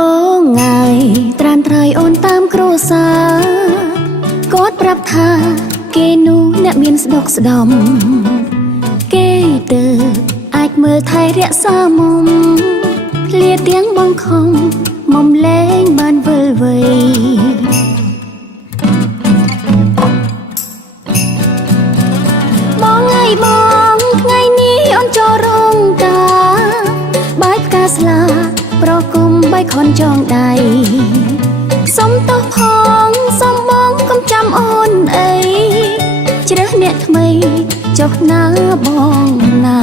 បងងាយត្រានត្រៃអូនតាមគ្រួសារគាត់ប្រាប់ថាគេនោះអ្នកមានស្ដុកស្ដំគេទៅអាចមើលថែរក្សាមុំលាទាំងបងខំមុំលែងបានវិលវ័យបងថ្ងៃនេះអូនចូលរោងការបាយផ្កាស្លាប្រគុំបាយខនចងដៃសុំទោសផងសុំបងកុំចាំអូនអីជ្រើសអ្នកថ្មីចុះណាបងណា